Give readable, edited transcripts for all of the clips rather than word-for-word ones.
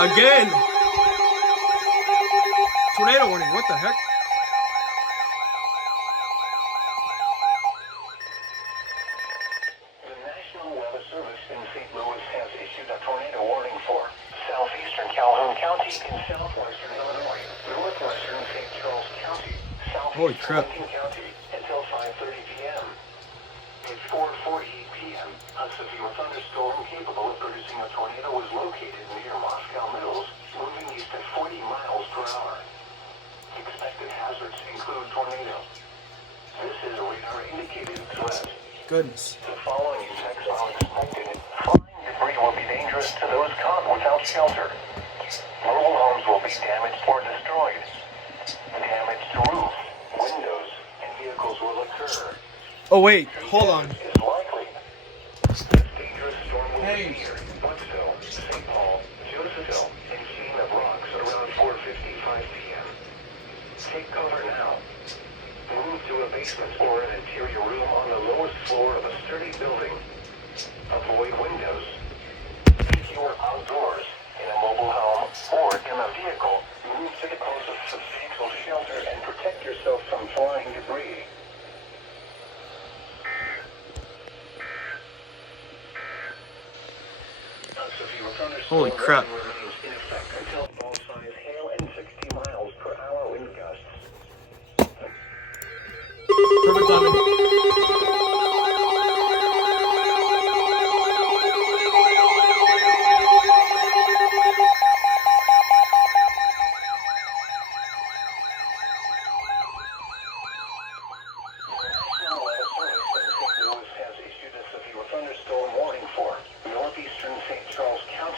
Again! Tornado warning, what the heck? The National Weather Service in St. Louis has issued a tornado warning for southeastern Calhoun County and southwestern Illinois, northwestern St. Charles County, southeastern Lincoln County until 5:30 p.m. At 4:40 p.m., a severe thunderstorm capable of producing a tornado was located near Moscow Mills, moving east at 40 miles per hour. Expected hazards include tornado. This is a radar-indicated threat. Goodness. The following effects are expected. Flying debris will be dangerous to those caught without shelter. Mobile homes will be damaged or destroyed. Damage to roofs, windows, and vehicles will occur. Oh wait, hold on. Is likely. This dangerous storm will Hey. be near Woodsville, St. Paul, Josephville, and chain of rocks around 4:55 p.m. Take cover now. Move to a basement or an interior room on the lowest floor of a sturdy building. Avoid windows. If you are outdoors, in a mobile home, or in a vehicle, move to the closest substantial shelter and protect yourself from flying debris. Holy crap. Remains in effect until ball-size hail and 60 miles per hour wind gusts. Perfect timing.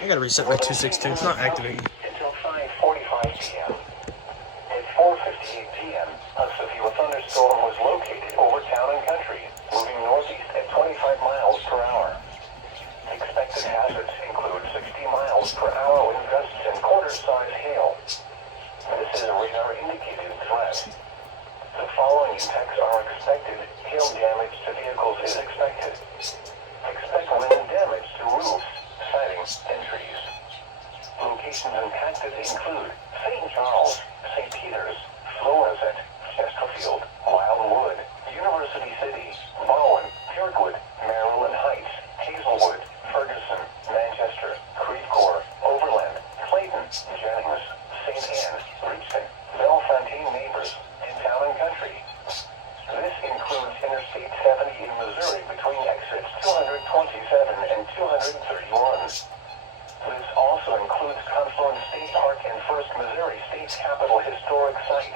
I gotta reset my 216. It's not activating. Until 5:45 p.m. At 4:58 p.m., a severe thunderstorm was located over town and country, moving northeast at 25 miles per hour. Expected hazards include 60 miles per hour wind gusts and quarter-size hail. This is a radar-indicated threat. The following impacts are expected. Hail damage to vehicles is expected. Expect wind damage to roofs, sidings, and trees. Locations impacted include St. Charles, St. Peter's, Florissant, Chesterfield, Wildwood, University City, Bowen, Kirkwood, Maryland Heights, Hazelwood, Ferguson, Manchester, Creve Coeur, Overland, Clayton, Jennings, St. Anne, Richmond, Bellefontaine neighbors, and town and country. This includes Interstate 70 in Missouri between exits 227 and 231. This also includes Confluence State Park and First Missouri State's Capitol Historic Site.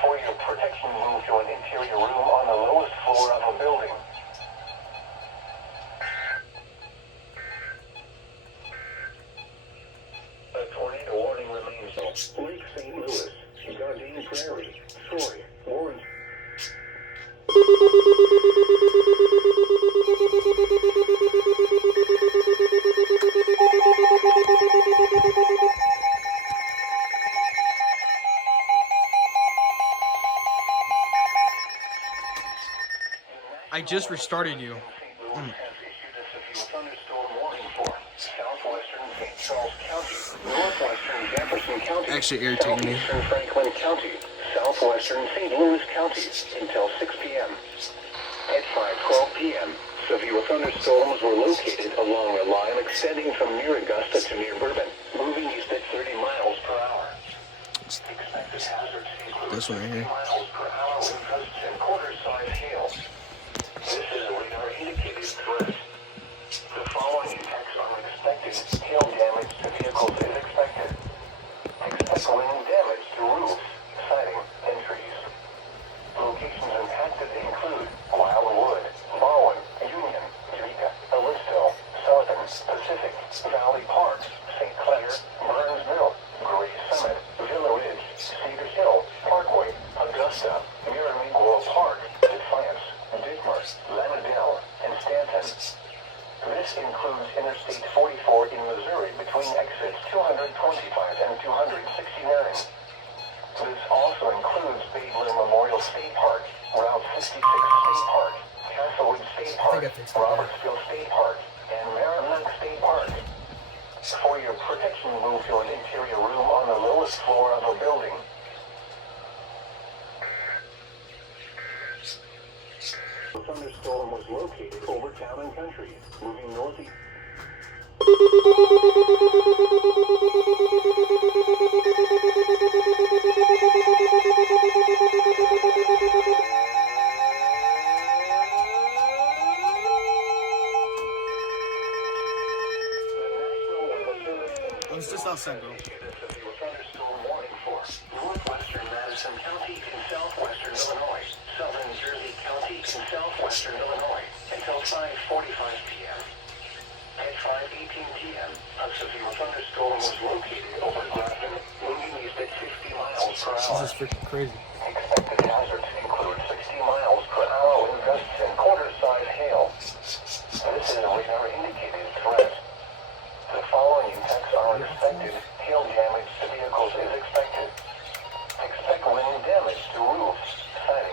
For your protection, move to an interior room on the lowest floor of a building. A tornado warning remains on Lake St. Louis, Garden Prairie, Troy, Warren. I just restarted you. Has issued a severe thunderstorm warning for southwestern St. Charles County, northwestern Jefferson County, Actually irritating me. southeastern Franklin County, southwestern St. Louis County until 6 p.m. At 5:12 p.m., severe thunderstorms were located along a line extending from near Augusta to near Bourbon, moving east at 30 miles per hour. Expected hazards include This one right 60 here. miles per hour wind gusts and quarter-size hail. This is a radar-indicated threat. The following impacts are expected. Hail damage to vehicles is expected. Expect wind damage to roofs, siding, and trees. Locations impacted include Wildwood, Bowen, Union, Eureka, Ellisville, Southern, Pacific, Valley Park, St. Clair, Burnsville, Gray Summit, Villa Ridge, Cedar Hill, Parkway, Augusta, Miramigo Park, Defiance, Ditmar, Lamadale, and Stanton. This includes Interstate 44 in Missouri between exits 225 and 269. This also includes Baylor Memorial State Park, Route 66 State Park, Castlewood State Park, Robertsville State Park, and Merrimack State Park. For your protection, move to an interior room on the lowest floor of a building. The thunderstorm was located over town and country, moving northeast. I was just outside, bro. Thunderstorm warning for northwestern Madison County in southwestern Illinois, southern Jersey County in southwestern Illinois, until 5:45 p.m. At 5:18 p.m., a severe thunderstorm was located over Grafton, moving east at 50 miles per hour. This is freaking crazy. Expected hazards include 60 miles per hour wind gusts and quarter-size hail. This is a radar-indicated threat. The following impacts are expected. Hail damage to vehicles is expected. Expect wind damage to roofs, siding,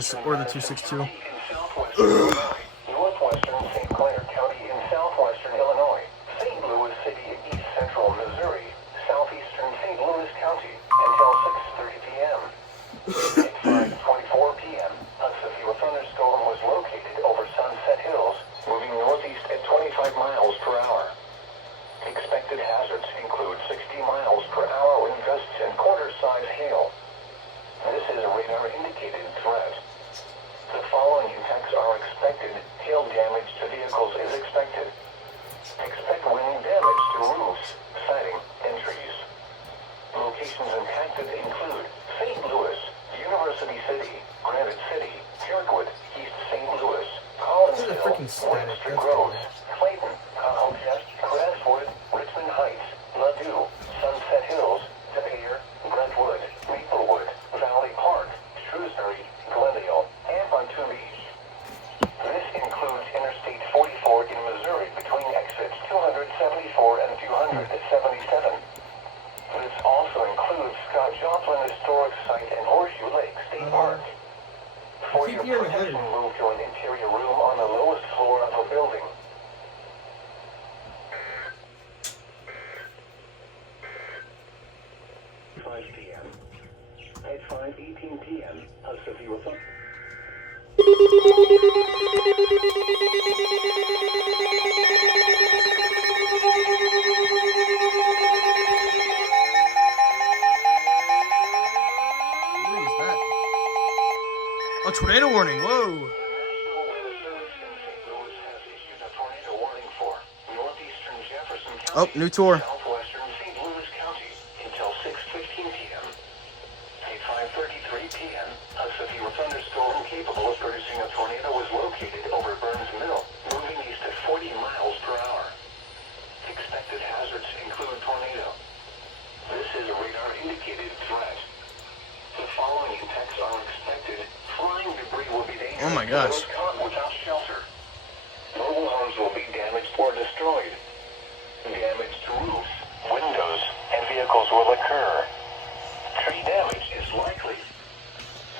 this or the 262. In southwestern Illinois, northwestern St. Clair County in southwestern Illinois, St. Louis City in east central Missouri, southeastern St. Louis County until 6:30 p.m. At 5:24 p.m., a severe thunderstorm was located over Sunset Hills, moving northeast at 25 miles per hour. Expected hazards include 60 miles per hour wind gusts and quarter-size hail. This is a radar-indicated threat. The following impacts are expected. Hail damage to vehicles is expected. Expect wind damage to roofs, siding, and trees. Locations impacted include St. Louis, University City, Granite City, Kirkwood, East St. Louis, Collinsville, Webster Groves, Clayton, Cahokia, Crestwood, Richmond Heights, Ladue, Sunset Hills, Depeer, Brentwood, Maplewood, Valley Park, Shrewsbury, Glendale, and Pontoon Beach. This includes Interstate 44 in Missouri between exits 274 and 277. This also includes Scott Joplin Historic Site and Horseshoe Lake State Park. For your protection, move to an interior room on the lowest floor of a building. At 5:18 p.m., a severe What is that? A tornado warning. Whoa. National Weather Service in St. Louis has issued a tornado warning for northeastern Jefferson Oh, County, new tour. southwestern St. Louis County until 6:15 p.m. At 5:33 p.m., a severe thunderstorm capable of producing a tornado was located over Burns Mill, moving east at 40 miles per hour. Expected hazards include tornado. This is a radar-indicated threat. The following impacts are expected. Flying debris will be dangerous. Oh my gosh. To those caught without shelter. Mobile homes will be damaged or destroyed. Damage to roofs, windows, and vehicles will occur. Tree damage is likely.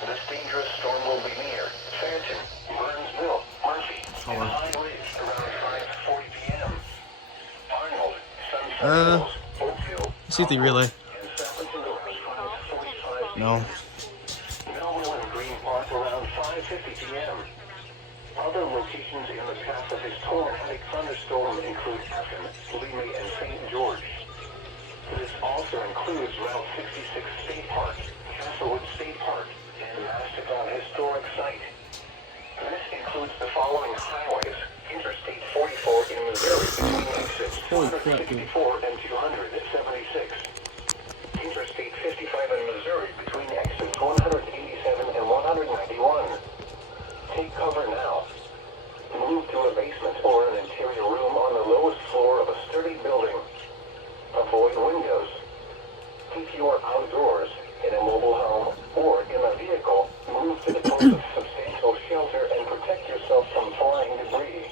This dangerous storm will be near Phantom, Burns Mill, Murphy, and highways around 5:40 p.m. Arnold, Sunset Hills, Oakville, See if they relay. and Southampton around 5:45 No. Melville and Green Park around 5:50 p.m. Other locations in the path of this tornadic thunderstorm include Afton, Lima, and St. George. This also includes Route 66 State Park, Castlewood State Park, and Mastodon Historic Site. This includes the following highways: Interstate 44 in Missouri between exits 264 and 276. Interstate 55 in Missouri between exits 187 and 191. Take cover now. Move to a basement or an interior room on the lowest floor of a sturdy building. Avoid windows. If you are outdoors, in a mobile home, or in a vehicle, move to the closest substantial shelter and protect yourself from flying debris.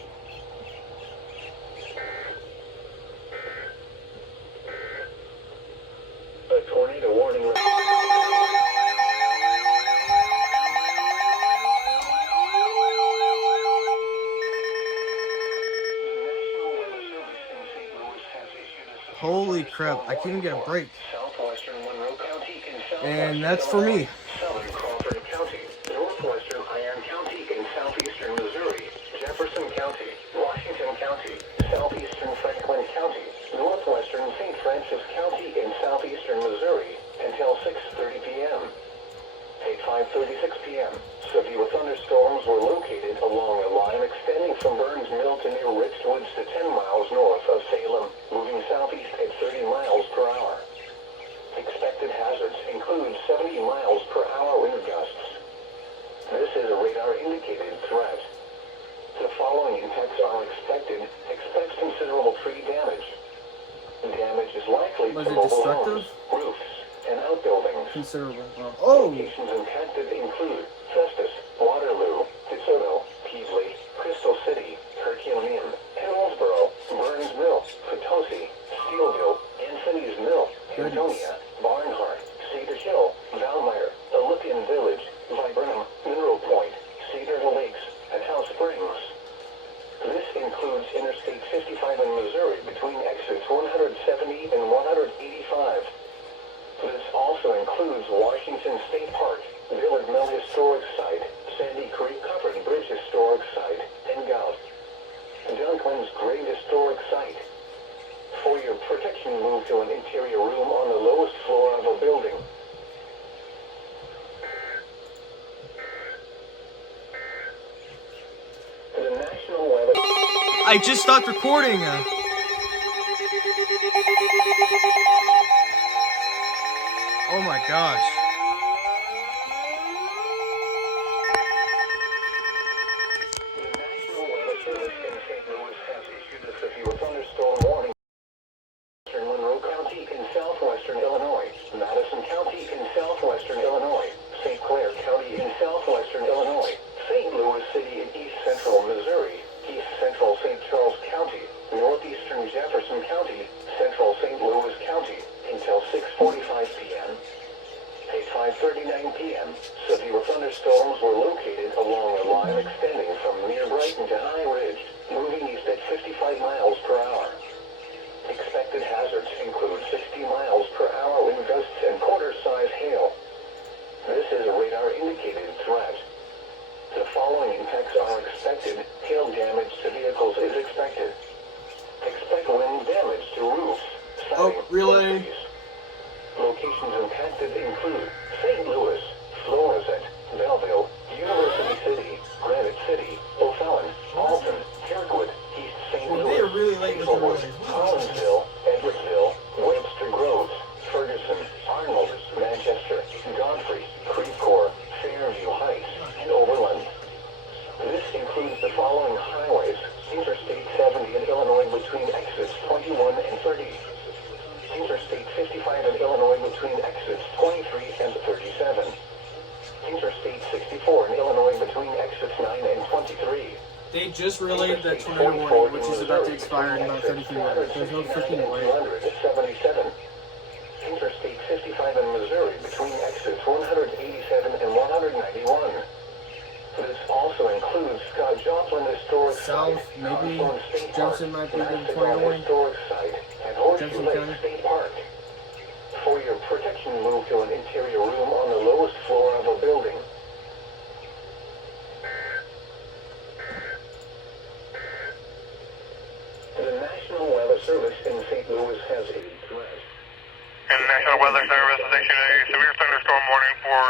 A tornado warning. Holy crap, I can't even get a break. Southwestern Monroe County in And that's for me. Southern Crawford County, northwestern Iron County in southeastern Missouri, Jefferson County, Washington County, southeastern Franklin County, northwestern St. Francis County in southeastern Missouri until 6:30 p.m. At 5:36 p.m., severe thunderstorms were located along a line extending from Burns Mill to near Rich Woods to 10 miles north of Salem, moving southeast at 30 miles per hour. Expected hazards include 70 miles per hour wind gusts. This is a radar-indicated threat. The following impacts are expected. Expect considerable tree damage. Damage is likely Was to it mobile destructive? homes, roofs, and outbuildings. Considerable. Oh! Locations impacted include Festus, Waterloo, DeSoto, Peasley, Crystal City, Herculaneum, Hillsboro, Burns Mill, Potosi, Steelville, Anthony's Mill, Antonia, Barnhart, Cedar Hill, Valmeyer, Olympian Village, Viburnum, Mineral Point, protection, move to an interior room on the lowest floor of a building. The National Weather... I just stopped recording. Oh my gosh. The National Weather Service in St. Louis has issued a severe thunderstorm warning in Monroe County in southwestern Illinois, Madison County in southwestern Illinois, St. Clair County in southwestern Illinois, St. Louis City in east central Missouri, east central St. Charles County, northeastern Jefferson County, central St. Louis County, until 6:45 p.m. At 5:39 p.m., severe thunderstorms were located along a line extending from near Brighton to High Ridge, moving east at 55 miles per hour. Expected hazards include 60 miles per hour wind gusts and quarter-size hail. This is a radar-indicated threat. The following impacts are expected. Hail damage to vehicles is expected. Expect wind damage to roofs, siding, really? and trees. Locations impacted include St. Louis, Florissant, Belleville, University City, Granite City, O'Fallon, Alton, Kirkwood, East St. Louis, They are really late with the Hazelwood, relays. Collinsville, Edwardsville, Webster Groves, Ferguson, Arnold, Manchester, Godfrey, Creve Coeur, Fairview Heights, and Overland. This includes the following highways: Interstate 70 in Illinois between exits 21 and 30. Interstate 55 in Illinois between exits 23 and 37. Interstate 64 in Illinois between exits 9 and 23. They just relayed that tornado warning, which is about to expire in about 33 minutes. There's no freaking way. 277. Interstate 55 in Missouri between exits 187 and 191. This also includes Scott Joplin Historic South, Site, maybe Hawthorne State Johnson Park, might be the Mastodon tornado warning. Historic Site, and Horseshoe Johnson Lake County. State Park. For your protection, move to an interior room on the lowest floor of a building. The National Weather Service in St. Louis has a threat. And the National Weather Service has issued a severe thunderstorm warning for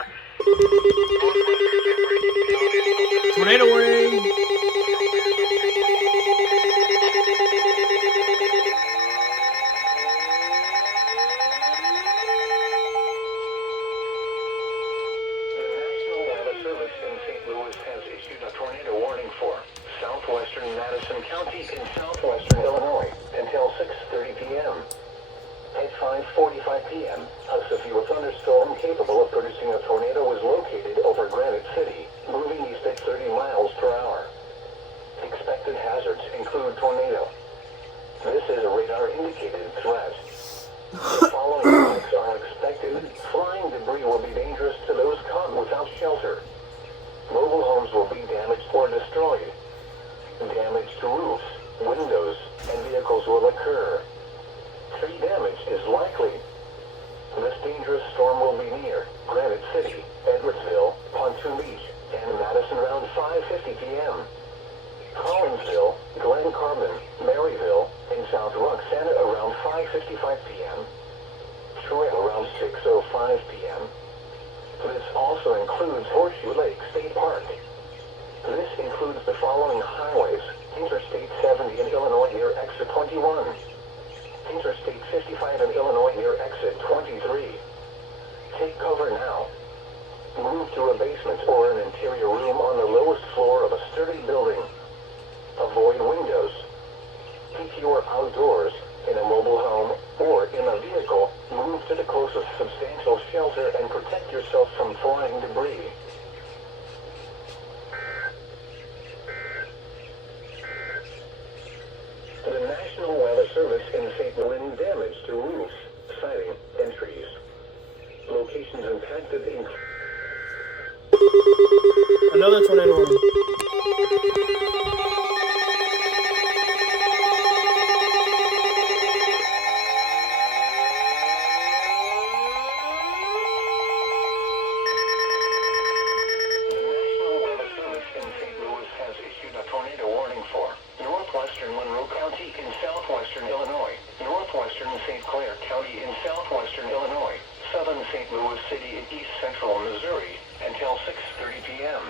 Tornado warning. The National Weather Service in St. Louis has issued a tornado warning for southwestern Madison County in southwestern Illinois until 6:30 p.m. At 5:45 p.m., a severe thunderstorm capable of producing a tornado was located over Granite City, moving east at 30 miles per hour. Expected hazards include tornado. This is a radar-indicated threat. The following impacts are expected. Flying debris will be dangerous to those caught without shelter. Mobile homes will be damaged or destroyed. Damage to roofs, windows, and vehicles will occur. Tree damage is likely. This dangerous storm will be near Granite City, Edwardsville, Pontoon Beach, and Madison around 5:50 p.m. Collinsville, Glen Carbon, Maryville, and South Roxana around 5:55 p.m. Troy around 6:05 p.m. This also includes Horseshoe Lake State Park. This includes the following highways: Interstate 70 in Illinois near exit 21. Interstate 55 in Illinois near exit 23. Take cover now. Move to a basement or an interior room on the lowest floor of a sturdy building. Avoid windows. If you are outdoors, in a mobile home, or in a vehicle, move to the closest substantial shelter and protect yourself from flying debris. The National Weather Service in St. Louis damage to roofs, siding, and trees. Locations impacted include Another tornado warning. Tornado warning for northwestern Monroe County in southwestern Illinois, northwestern northern St. Clair County in southwestern Illinois, southern St. Louis City in east central Missouri until 6:30 p.m.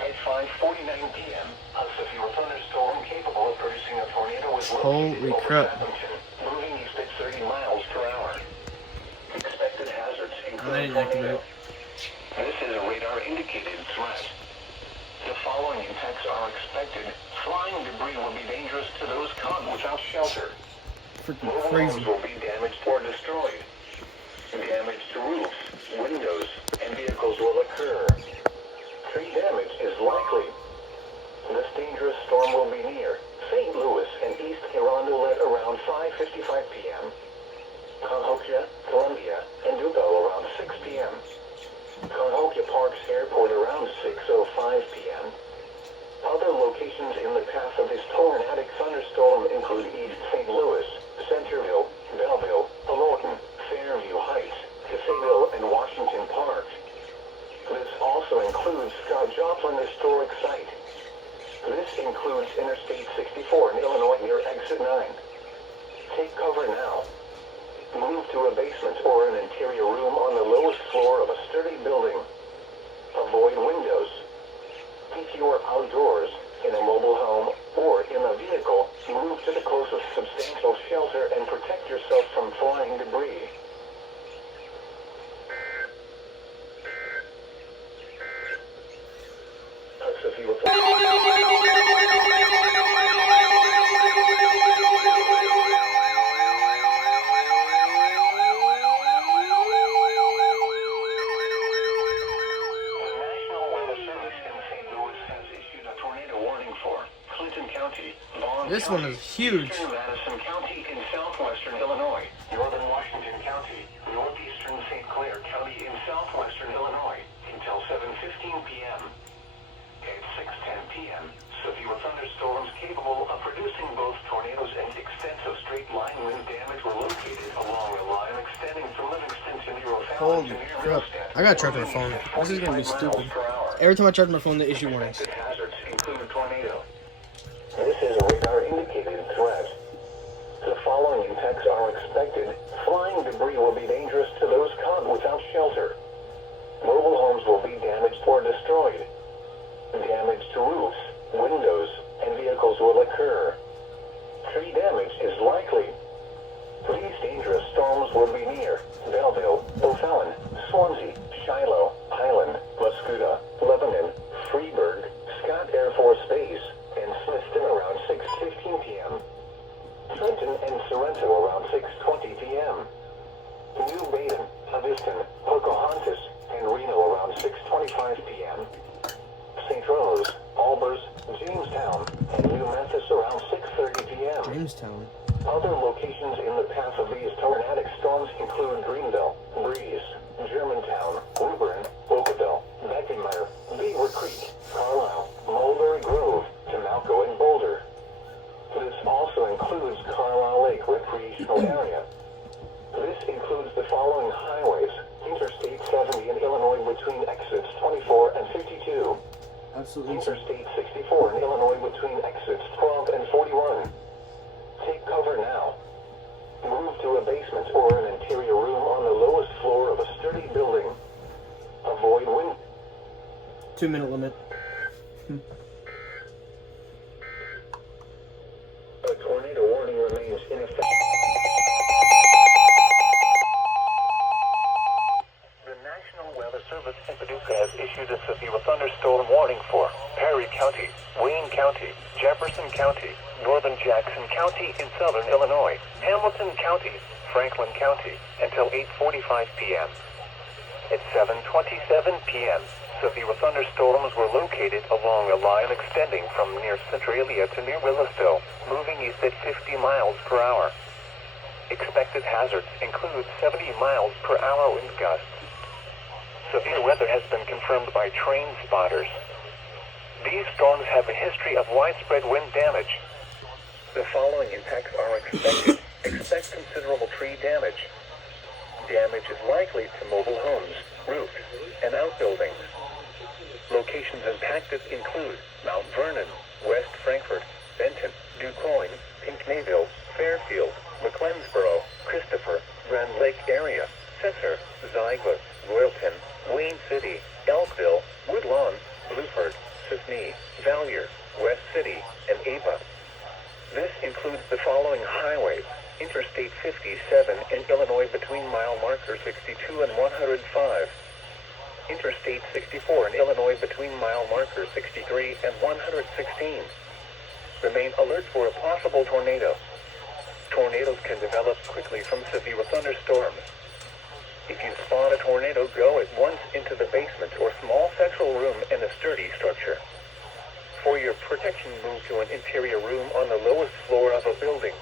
At 5:49 p.m., a severe thunderstorm capable of producing a tornado was located Holy over crap. Southampton, moving east at 30 miles per hour. Expected hazards I include didn't activate tornado. This is a radar-indicated threat. The following impacts are expected. Flying debris will be dangerous to those caught without shelter. Freaking Mobile crazy. homes will be damaged or destroyed. Damage to roofs, windows, and vehicles will occur. Tree damage is likely. This dangerous storm will be near St. Louis and East Carondelet around 5:55 p.m. Cahokia, Columbia, and Duval around 6 p.m. Cahokia Parks Airport around 6:05 p.m. Other locations in the path of this tornadic thunderstorm include East St. Louis, Centerville, Belleville, Lorton, Fairview Heights, Cassaville, and Washington Park. This also includes Scott Joplin Historic Site. This includes Interstate 64 in Illinois near Exit 9. Take cover now. Move to a basement or an interior room on the lowest floor of a sturdy building. Avoid windows. If you are outdoors, in a mobile home, or in a vehicle, move to the closest substantial shelter and protect yourself from flying debris. This one is huge. Madison County in southwestern Illinois, northern Washington County, northeastern St. Clair County in southwestern Illinois, until 7:15 p.m. At 6:10 p.m., severe thunderstorms capable of producing both tornadoes and extensive straight-line wind damage were located along a line extending from Livingston to near O'Fallon Holy to near crap. Millstadt. I gotta charge my phone. This is gonna be stupid. Every time I charge my phone, they issue warnings. Expected hazards include tornado. This is a radar-indicated threat. The following impacts are expected. Flying debris will be dangerous to those caught without shelter. Mobile homes will be damaged or destroyed. Damage to roofs, windows, and vehicles will occur. Tree damage is likely. These dangerous storms will be near Belleville, O'Fallon, Swansea, Shiloh, Highland, Muscuda, Lebanon, Freeburg, Scott Air Force Base, and Smithton around 6:15 p.m. Trenton and Sorrento around 6:20 p.m. New Baden, Aviston, Pocahontas, and Reno around 6:25 p.m. St. Rose, Albers, Jamestown, and New Memphis around 6:30 p.m. Jamestown. Other locations in the path of these tornadic storms include Greenville, Breeze, Germantown, Woburn, Oakville, Beckenmeyer, Beaver Creek, Carlisle, Mulberry Grove, Temalco, and Boulder. This also includes Carlisle Lake Recreational Area. This includes the following highways: Interstate 70 in Illinois between exits 24 and 52. Absolutely. Interstate 64 in Illinois between exits 12 and 41. Take cover now. Move to a basement or an interior room on the lowest floor of a sturdy building. Avoid wind. 2-minute limit. A tornado warning remains in effect. The National Weather Service in Paducah has issued a severe thunderstorm warning for Perry County, Wayne County, Jefferson County, northern Jackson County in southern Illinois, Hamilton County, Franklin County, until 8:45 p.m. At 7:27 p.m., severe thunderstorms were located along a line extending from near Centralia to near Willisville, moving east at 50 miles per hour. Expected hazards include 70 miles per hour wind gusts. Severe weather has been confirmed by train spotters. These storms have a history of widespread wind damage. The following impacts are expected. Expect considerable tree damage. Damage is likely to mobile homes, roofs, and outbuildings. Locations impacted include Mount Vernon, West Frankfort, Benton, DuQuoin, Pinckneyville, Fairfield, McLeansboro, Interstate 64 in Illinois between mile markers 63 and 116. Remain alert for a possible tornado. Tornadoes can develop quickly from severe thunderstorms. If you spot a tornado, go at once into the basement or small central room in a sturdy structure. For your protection, move to an interior room on the lowest floor of a building.